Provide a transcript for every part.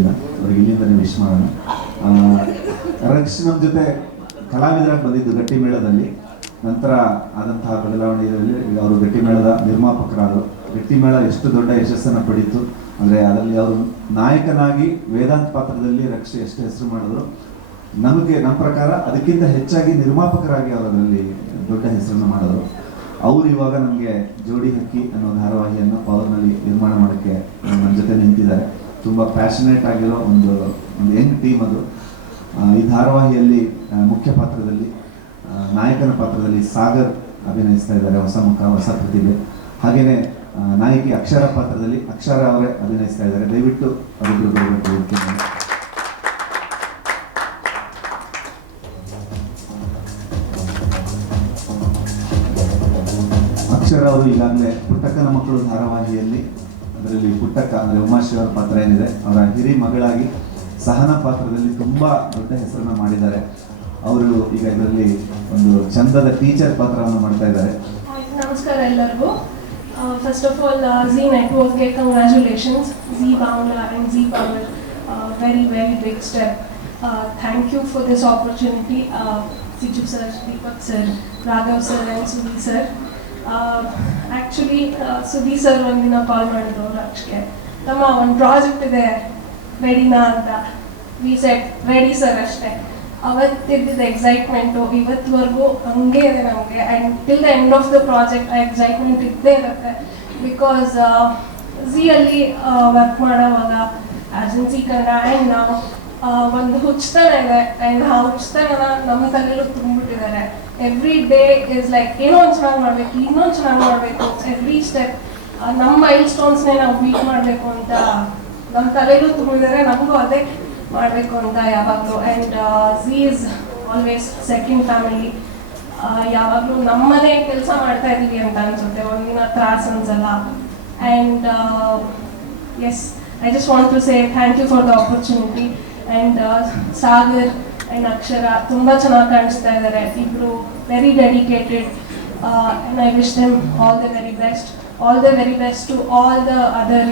ಅವ್ರಿಗೆ ಇಲ್ಲಿಂದನೇ ವಿಶ್ ಮಾಡೋಣ. ರಕ್ಷ್ ಜೊತೆ ಕಲಾವಿದರಾಗಿ ಬಂದಿದ್ದು ಗಟ್ಟಿ ಮೇಳದಲ್ಲಿ ನಂತರ ಆದಂತಹ ಬದಲಾವಣೆಯಲ್ಲಿ ಅವರು ಗಟ್ಟಿ ಮೇಳದ ನಿರ್ಮಾಪಕರಾದರು. ಗಟ್ಟಿ ಮೇಳ ಎಷ್ಟು ದೊಡ್ಡ ಯಶಸ್ಸನ್ನು ಪಡೀತು. ಅಂದರೆ ಅದರಲ್ಲಿ ಅವರು ನಾಯಕನಾಗಿ ವೇದಾಂತ್ ಪಾತ್ರದಲ್ಲಿ ರಕ್ಷ ಎಷ್ಟು ಹೆಸರು ಮಾಡಿದ್ರು. ನಮಗೆ ನಮ್ಮ ಪ್ರಕಾರ ಅದಕ್ಕಿಂತ ಹೆಚ್ಚಾಗಿ ನಿರ್ಮಾಪಕರಾಗಿ ಅವರು ಅದರಲ್ಲಿ ದೊಡ್ಡ ಹೆಸರನ್ನು ಮಾಡಿದ್ರು. ಅವರು ಇವಾಗ ನಮಗೆ ಜೋಡಿ ಹಕ್ಕಿ ಅನ್ನೋ ಧಾರಾವಾಹಿಯನ್ನು ಪವರ್ನಲ್ಲಿ ನಿರ್ಮಾಣ ಮಾಡೋಕ್ಕೆ ತುಂಬ ಪ್ಯಾಷನೇಟ್ ಆಗಿರೋ ಒಂದು ಒಂದು ಯಂಗ್ ಟೀಮ್ ಅದು. ಈ ಧಾರಾವಾಹಿಯಲ್ಲಿ ಮುಖ್ಯ ಪಾತ್ರದಲ್ಲಿ ನಾಯಕನ ಪಾತ್ರದಲ್ಲಿ ಸಾಗರ್ ಅಭಿನಯಿಸ್ತಾ ಇದ್ದಾರೆ, ಹೊಸ ಮುಖ, ಹೊಸ ಪ್ರತಿಭೆ. ಹಾಗೆಯೇ ನಾಯಕಿ ಅಕ್ಷರ ಪಾತ್ರದಲ್ಲಿ ಅಕ್ಷರ ಅವರೇ ಅಭಿನಯಿಸ್ತಾ ಇದ್ದಾರೆ. ದಯವಿಟ್ಟು ಬರಬೇಕು ಅಕ್ಷರ ಅವರು ಈಗಾಗಲೇ ಪುಟ್ಟಕ್ಕನ ಮಕ್ಕಳು ಧಾರಾವಾಹಿಯಲ್ಲಿ ಅದರಲ್ಲಿ ಪುಟ್ಟಕ್ಕ, ಅಂದರೆ ಉಮಾಶ್ರೀ ಅವರ ಪಾತ್ರ ಏನಿದೆ, ಅವರ ಹಿರಿ ಮಗಳಾಗಿ ಸಹನ ಪಾತ್ರದಲ್ಲಿ ತುಂಬಾ ದೊಡ್ಡ ಹೆಸರನ್ನ ಮಾಡಿದ್ದಾರೆ. ಅವರು ಈಗ ಇದರಲ್ಲಿ ಒಂದು ಚಂದದ ಟೀಚರ್ ಪಾತ್ರವನ್ನು ಮಾಡ್ತಾ ಇದ್ದಾರೆ. ನಮಸ್ಕಾರ ಎಲ್ಲರಿಗೂ. ಫಸ್ಟ್ ಆಫ್ ಆಲ್ ಝೀ ನೆಟ್ವರ್ಕ್ಗೆ congratulations Zee Bangla and Zee power very very big step thank you for this opportunity Siju sir Deepak sir Raghav sir and Sunil sir actually Sudhi sir ಒಂದಿನ call ಮಾಡಿದ್ರು ಅಷ್ಟೇ ತಮ್ಮ ಒಂದು project ಇದೆ ರೆಡಿನಾ ಅಂತ. V set ready sir ಅಷ್ಟೇ. ಅವತ್ತಿದ್ದ excitement ಇವತ್ತುವರೆಗೂ ಹಂಗೆ ಇದೆ ನಮಗೆ. And till the end of the project ಆ ಎಕ್ಸೈಟ್ಮೆಂಟ್ ಇದ್ದೇ ಇರುತ್ತೆ. ಬಿಕಾಸ್ ಝಿಯಲ್ಲಿ ವರ್ಕ್ ಮಾಡೋವಾಗ ಏಜೆನ್ಸಿ ಕನ್ನಡ ಆ್ಯಂಡ್ ನಾವು ಒಂದು ಹುಚ್ಚತನ ಇದೆ. ಅಂಡ್ ಆ ಹುಚ್ಚತನ ನಮ್ಮ ತಲೆಯಲ್ಲೂ ತುಂಬಿಟ್ಟಿದ್ದಾರೆ. ಎವ್ರಿ ಡೇ ಇಸ್ ಲೈಕ್ ಏನೋ ಒಂದು ಚೆನ್ನಾಗಿ ಮಾಡಬೇಕು, ಇನ್ನೊಂದು ಚೆನ್ನಾಗಿ ಮಾಡಬೇಕು. ಎವ್ರಿ ಸ್ಟೆಪ್ ನಮ್ಮ ಮೈಲ್ ಸ್ಟೋನ್ಸ್ನೇ ನಾವು ಬೀಟ್ ಮಾಡಬೇಕು ಅಂತ ನಮ್ಮ ತಲೆಯಲ್ಲೂ ತುಂಬಿದ್ದಾರೆ. ನಮಗೂ ಅದೇ ಮಾಡಬೇಕು ಅಂತ ಯಾವಾಗಲೂ. And Zee is always second family ಯಾವಾಗಲೂ ನಮ್ಮನೇ ಕೆಲಸ ಮಾಡ್ತಾ ಇದ್ದೀವಿ ಅಂತ ಅನ್ಸುತ್ತೆ. ಒಂದಿನ ತ್ರಾಸ್ ಅನ್ಸಲ್ಲ. And yes I just want to say thank you for the opportunity and Sagar and Akshara ತುಂಬ ಚೆನ್ನಾಗಿ ಕಾಣಿಸ್ತಾ ಇದ್ದಾರೆ ಇಬ್ಬರು very dedicated and I wish them all the very best all the very best to all the other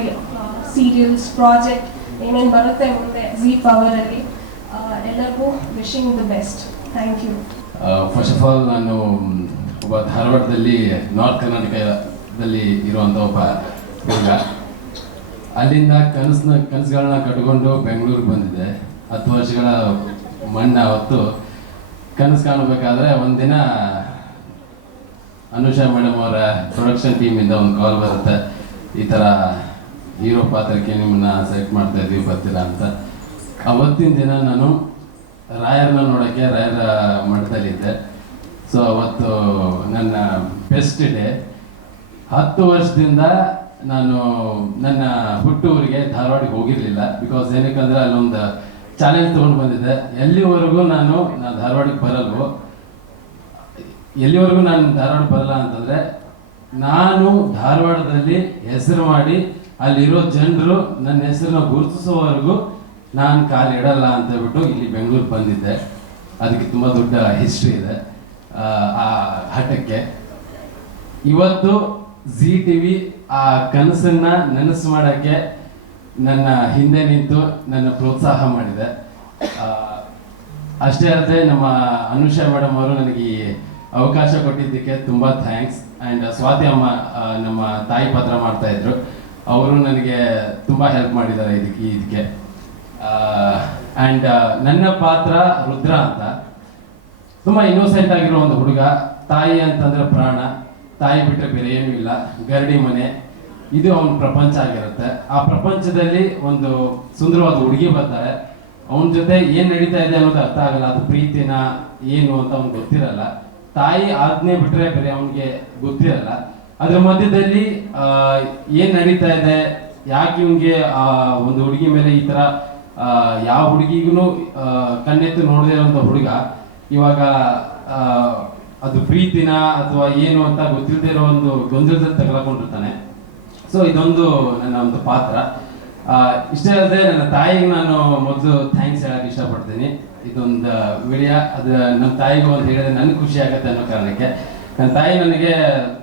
serials project ಏನೇನು ಬರುತ್ತೆ ಮುಂದೆ Zee ಪವರಲ್ಲಿ ಎಲ್ಲರಿಗೂ wishing the best thank you first of all ನಾನು, ಒಬ್ಬ ಧಾರವಾಡದಲ್ಲಿ ನಾರ್ತ್ ಕರ್ನಾಟಕದಲ್ಲಿ ಇರುವಂಥ ಒಬ್ಬ ಹುಡುಗ. ಅಲ್ಲಿಂದ ಕನಸನ್ನ ಕನಸುಗಳನ್ನ ಕಟ್ಕೊಂಡು ಬೆಂಗಳೂರಿಗೆ ಬಂದಿದ್ದೆ. ಹತ್ತು ವರ್ಷಗಳ ಮಣ್ಣ ಅವತ್ತು ಕನಸು ಕಾಣಬೇಕಾದ್ರೆ ಒಂದಿನ ಅನುಷಾ ಮೇಡಮ್ ಅವರ ಪ್ರೊಡಕ್ಷನ್ ಟೀಮಿಂದ ಒಂದು ಕಾಲ್ ಬರುತ್ತೆ. ಈ ಥರ ಹೀರೋ ಪಾತ್ರಕ್ಕೆ ನಿಮ್ಮನ್ನ ಸೆಲೆಕ್ಟ್ ಮಾಡ್ತಾ ಇದ್ದೀವಿ, ಬರ್ತೀರಾ ಅಂತ. ಅವತ್ತಿನ ದಿನ ನಾನು ರಾಯರ್ನ ನೋಡೋಕ್ಕೆ, ರಾಯರ ಮಠದಲ್ಲಿದ್ದೆ ಸೊ ಅವತ್ತು ನನ್ನ ಬೆಸ್ಟ್ ಡೇ ಹತ್ತು ವರ್ಷದಿಂದ ನಾನು ನನ್ನ ಹುಟ್ಟೂರಿಗೆ ಧಾರವಾಡಕ್ಕೆ ಹೋಗಿರಲಿಲ್ಲ ಬಿಕಾಸ್ ಏನಕ್ಕಂದ್ರೆ ಅಲ್ಲೊಂದು ಚಾಲೆಂಜ್ ತೊಗೊಂಡು ಬಂದಿದ್ದೆ. ಎಲ್ಲಿವರೆಗೂ ನಾನು ನಾನು ಧಾರವಾಡಕ್ಕೆ ಬರಲ್ವೋ? ಎಲ್ಲಿವರೆಗೂ ನಾನು ಧಾರವಾಡ ಬರಲ್ಲ ಅಂತಂದ್ರೆ ನಾನು ಧಾರವಾಡದಲ್ಲಿ ಹೆಸರು ಮಾಡಿ ಅಲ್ಲಿರೋ ಜನರು ನನ್ನ ಹೆಸರನ್ನ ಗುರುತಿಸೋವರೆಗೂ ನಾನು ಕಾಲು ಇಡಲ್ಲ ಅಂತ ಹೇಳ್ಬಿಟ್ಟು ಇಲ್ಲಿ ಬೆಂಗಳೂರು ಬಂದಿದ್ದೆ. ಅದಕ್ಕೆ ತುಂಬ ದೊಡ್ಡ ಹಿಸ್ಟ್ರಿ ಇದೆ ಆ, ಆ ಹಠಕ್ಕೆ ಇವತ್ತು ಜಿ ಟಿ ವಿ ಆ ಕನಸನ್ನ ನನಸು ಮಾಡೋಕ್ಕೆ ನನ್ನ ಹಿಂದೆ ನಿಂತು ನನ್ನ ಪ್ರೋತ್ಸಾಹ ಮಾಡಿದೆ. ಅಷ್ಟೇ ಅಲ್ಲದೆ ನಮ್ಮ ಅನುಷಾ ಮೇಡಮ್ ಅವರು ನನಗೆ ಈ ಅವಕಾಶ ಕೊಟ್ಟಿದ್ದಕ್ಕೆ ತುಂಬ ಥ್ಯಾಂಕ್ಸ್. ಆ್ಯಂಡ್ ಸ್ವಾತಿ ಅಮ್ಮ ನಮ್ಮ ತಾಯಿ ಪಾತ್ರ ಮಾಡ್ತಾ ಇದ್ರು. ಅವರು ನನಗೆ ತುಂಬ ಹೆಲ್ಪ್ ಮಾಡಿದ್ದಾರೆ ಇದಕ್ಕೆ ಇದಕ್ಕೆ. ಆ್ಯಂಡ್ ನನ್ನ ಪಾತ್ರ ರುದ್ರ ಅಂತ. ತುಂಬ ಇನ್ನೋಸೆಂಟ್ ಆಗಿರೋ ಒಂದು ಹುಡುಗ. ತಾಯಿ ಅಂತಂದ್ರೆ ಪ್ರಾಣ. ತಾಯಿ ಬಿಟ್ಟರೆ ಬೇರೆ ಏನೂ ಇಲ್ಲ ಗರಡಿ ಮನೆ ಇದು ಅವನ ಪ್ರಪಂಚ ಆಗಿರುತ್ತೆ. ಆ ಪ್ರಪಂಚದಲ್ಲಿ ಒಂದು ಸುಂದರವಾದ ಹುಡುಗಿ ಬರ್ತಾರೆ. ಅವನ ಜೊತೆ ಏನ್ ನಡೀತಾ ಇದೆ ಅನ್ನೋದು ಅರ್ಥ ಆಗಲ್ಲ ಅದು ಪ್ರೀತಿನ ಏನು ಅಂತ ಅವ್ನಿಗೆ ಗೊತ್ತಿರಲ್ಲ. ತಾಯಿ ಆಜ್ಞೆ ಬಿಟ್ರೆ ಬೇರೆ ಅವನಿಗೆ ಗೊತ್ತಿರಲ್ಲ. ಅದ್ರ ಮಧ್ಯದಲ್ಲಿ ಏನ್ ನಡೀತಾ ಇದೆ ಯಾಕೆ ಇವನ್ಗೆ ಆ ಒಂದು ಹುಡುಗಿ ಮೇಲೆ ಈ ತರ ಆ, ಯಾವ ಹುಡುಗಿಗೂ ಕಣ್ಣೆತ್ತು ನೋಡದೇ ಇರೋಂಥ ಹುಡುಗ ಇವಾಗ ಆ, ಅದು ಪ್ರೀತಿನ ಅಥವಾ ಏನು ಅಂತ ಗೊತ್ತಿಲ್ಲದೆ ಇರೋ ಒಂದು ಗೊಂದಲದಲ್ಲಿ ತಗೊಳ್ಕೊಂಡಿರ್ತಾನೆ ಸೊ ಇದೊಂದು ನನ್ನ ಒಂದು ಪಾತ್ರ. ಇಷ್ಟೇ ಅಲ್ಲದೆ ನನ್ನ ತಾಯಿಗೆ ನಾನು ಮೊದಲು ಥ್ಯಾಂಕ್ಸ್ ಹೇಳಕ್ ಇಷ್ಟಪಡ್ತೀನಿ. ಇದೊಂದು ವಿಡಿಯೋ ಅದು ನಮ್ಮ ತಾಯಿಗೂ ಅಂತ ಹೇಳಿದ್ರೆ ನನಗೆ ಖುಷಿ ಆಗುತ್ತೆ ಅನ್ನೋ ಕಾರಣಕ್ಕೆ. ನನ್ನ ತಾಯಿ ನನಗೆ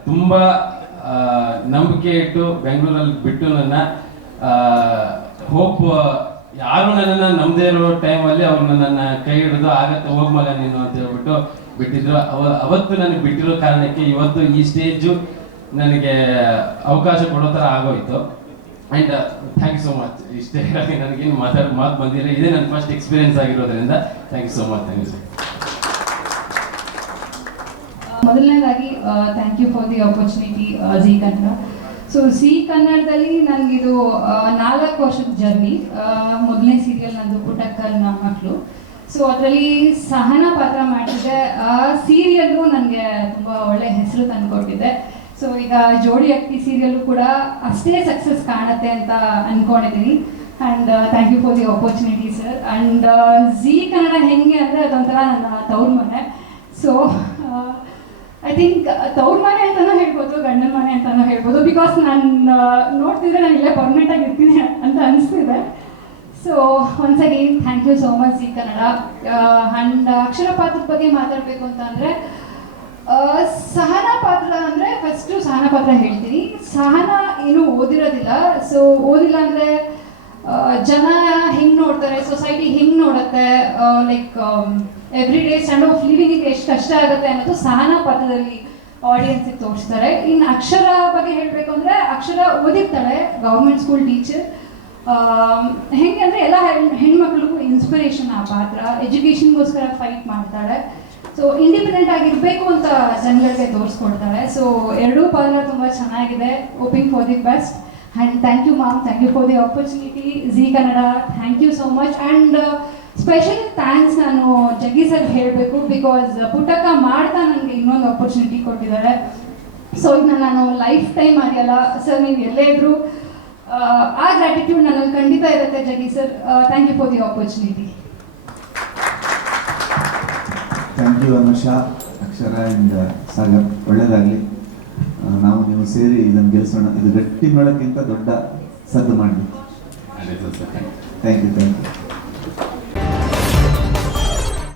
ತುಂಬ ನಂಬಿಕೆ ಇಟ್ಟು ಬೆಂಗಳೂರಲ್ಲಿ ಬಿಟ್ಟು ನನ್ನ ಹೋಪ್ ಯಾರು ನನ್ನನ್ನು ನಂಬದೇ ಇರೋ ಟೈಮಲ್ಲಿ ಅವ್ರು ನನ್ನನ್ನು ಕೈ ಹಿಡಿದು ಆಗತ್ತೆ ಹೋಗ್ ಮಗ ನೀನು ಅಂತ ಹೇಳ್ಬಿಟ್ಟು ಬಿಟ್ಟಿದ್ರು. ಅವ, ಅವತ್ತು ನನಗೆ ಬಿಟ್ಟಿರೋ ಕಾರಣಕ್ಕೆ ಇವತ್ತು ಈ ಸ್ಟೇಜು ನನಗೆ ಅವಕಾಶ ಕೊಡೋ ಥರ ಆಗೋಯ್ತು. And thank you so much ಇಷ್ಟೇ ಹೇಳಿ ನನಗೇನು ಮಾತಾಡೋ, ಮಾತು ಬಂದಿಲ್ಲ. ಇದೇ ನನ್ನ ಫಸ್ಟ್ ಎಕ್ಸ್ಪೀರಿಯೆನ್ಸ್ ಆಗಿರೋದ್ರಿಂದ thank you so much thank you sir ಮೊದಲನೇದಾಗಿ thank you for the opportunity Zee Kannada so C ಕನ್ನಡದಲ್ಲಿ ನನಗಿದು ನಾಲ್ಕು ವರ್ಷದ ಜರ್ನಿ ಮೊದಲನೇ ಸೀರಿಯಲ್ ನಂದು ಪುಟ್ಟಕ್ಕನ ಮಕ್ಕಳು ಸೊ ಅದರಲ್ಲಿ ಸಹನ ಪಾತ್ರ ಮಾಡಿದ್ದೆ ಆ ಸೀರಿಯಲ್ಲು ನನಗೆ ತುಂಬ ಒಳ್ಳೆ ಹೆಸರು ತಂದುಕೊಟ್ಟಿದೆ. ಸೊ ಈಗ ಜೋಡಿ ಅಕ್ಕಿ ಸೀರಿಯಲ್ಲು ಕೂಡ ಅಷ್ಟೇ ಸಕ್ಸಸ್ ಕಾಣುತ್ತೆ ಅಂತ ಅಂದ್ಕೊಂಡಿದ್ದೀನಿ and thank you for the opportunity sir and Zee Kannada ಹೆಂಗೆ ಅಂದರೆ ಅದೊಂಥರ ನನ್ನ ತವ್ರ ಮನೆ. ಸೊ ಐ ಥಿಂಕ್ ತವ್ರ ಮನೆ ಅಂತಲೂ ಹೇಳ್ಬೋದು, ಗಂಡನ ಮನೆ ಅಂತಲೂ ಹೇಳ್ಬೋದು. ಬಿಕಾಸ್ ನಾನು ನೋಡ್ತಿದ್ರೆ ನಾನು ಇಲ್ಲೇ ಪರ್ಮನೆಂಟಾಗಿ ಇರ್ತೀನಿ ಅಂತ ಅನಿಸ್ತಿದೆ. So once again thank you so much Zee Kannada and Akshara ಪಾತ್ರದ ಬಗ್ಗೆ ಮಾತಾಡಬೇಕು ಅಂತ ಅಂದರೆ ಸಹನ ಪಾತ್ರ ಅಂದರೆ ಫಸ್ಟು ಸಹನ ಪಾತ್ರ ಹೇಳ್ತೀನಿ. ಸಹನ ಏನು ಓದಿರೋದಿಲ್ಲ. ಸೊ ಓದಿಲ್ಲ ಅಂದರೆ ಜನ ಹೆಂಗೆ ನೋಡ್ತಾರೆ ಸೊಸೈಟಿ ಹೆಂಗೆ ನೋಡುತ್ತೆ like every day stand of ಲಿವಿಂಗಿಗೆ ಎಷ್ಟು ಕಷ್ಟ ಆಗುತ್ತೆ ಅನ್ನೋದು ಸಹನ ಪಾತ್ರದಲ್ಲಿ ಆಡಿಯನ್ಸಿಗೆ ತೋರಿಸ್ತಾರೆ. ಇನ್ನು ಅಕ್ಷರ ಬಗ್ಗೆ ಹೇಳಬೇಕು ಅಂದರೆ ಅಕ್ಷರ ಓದಿರ್ತಾಳೆ ಗೌರ್ಮೆಂಟ್ ಸ್ಕೂಲ್ ಟೀಚರ್ ಹೆಂಗೆ ಅಂದರೆ ಎಲ್ಲ ಹೆಣ್- ಹೆಣ್ಮಕ್ಳಿಗೂ ಇನ್ಸ್ಪಿರೇಷನ್ ಆ ಪಾತ್ರ. ಎಜುಕೇಷನ್ಗೋಸ್ಕರ ಫೈಟ್ ಮಾಡ್ತಾಳೆ ಸೊ ಇಂಡಿಪೆಂಡೆಂಟ್ ಆಗಿರ್ಬೇಕು ಅಂತ ಜನಗಳಿಗೆ ತೋರಿಸ್ಕೊಡ್ತಾಳೆ ಸೊ ಎರಡೂ ಪಾತ್ರ ತುಂಬ ಚೆನ್ನಾಗಿದೆ. Hoping for the best and thank you ma'am thank you for the opportunity Zee Kannada thank you so much and special thanks ನಾನು ಜಗ್ಗಿ ಸರ್ ಹೇಳಬೇಕು ಬಿಕಾಸ್ ಪುಟಕ ಮಾಡ್ತಾ ನನಗೆ ಇನ್ನೊಂದು ಆಪರ್ಚುನಿಟಿ ಕೊಟ್ಟಿದ್ದಾರೆ. ಸೊ ಇದನ್ನ ನಾನು ಲೈಫ್ ಟೈಮ್ ಆಗಿಲ್ಲ ಸರ್ ನೀವು ಎಲ್ಲೇ ಇದ್ರು ಆ, ಗ್ರಾಟಿಟ್ಯೂಡ್ ಗ್ರ್ಯಾಟಿಟ್ಯೂಡ್ ನನ್ನಲ್ಲಿ ಖಂಡಿತ ಇರುತ್ತೆ Jaggi sir thank you for the opportunity thank you Anusha Akshara and Sagar. ಒಳ್ಳೇದಾಗಲಿ. ನಾವು ನೀವು ಸೇರಿ ಇದನ್ನು ಗೆಲ್ಲಿಸೋಣ ಇದು ಗಟ್ಟಿ ಮೇಳಕ್ಕಿಂತ ದೊಡ್ಡ ಸದ್ದು ಮಾಡಿ ಥ್ಯಾಂಕ್ ಯು ಥ್ಯಾಂಕ್ ಯು